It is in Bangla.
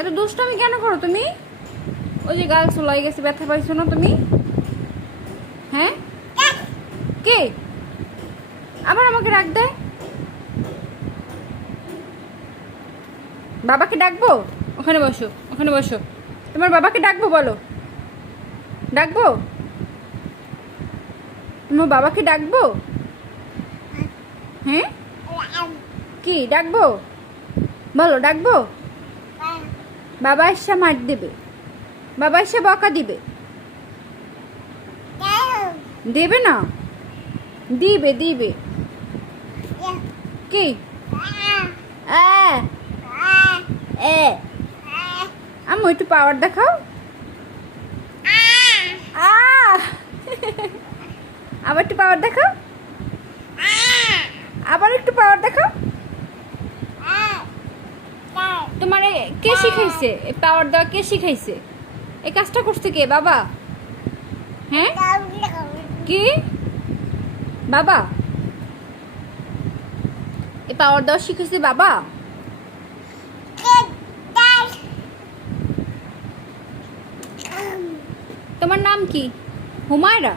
এত দুষ্টামি কেন করো তুমি? ওই যে গাল চলাই গেছে, ব্যথা পাইছো না তুমি? হ্যাঁ? কে? আবার আমাকে রাখ দেয়? বাবাকে ডাকবো? ওখানে বসো ওখানে বসো। তোমার বাবাকে ডাকবো বলো। ডাকবো? তোমার বাবাকে ডাকবো? হ্যাঁ? কি, ডাকবো? বলো, ডাকবো? বাবা এসে মার দেবে। বাবা এসে বকা দিবে। দেবে না? দিবে দিবে। কি? আ, এ। আম্মু একটু পাওয়ার দেখাও। আবার একটু পাওয়ার দেখাও। আবার একটু পাওয়ার দেখাও। তোমার কে শিখাইছে? পাওয়ার দেওয়া কে শিখাইছে? এই কাজটা করছে কে? বাবা। হ্যাঁ? কি? বাবা। এই পাওয়ার দেওয়া শিখেছে বাবা? তোমার নাম কি? হুমায়রা?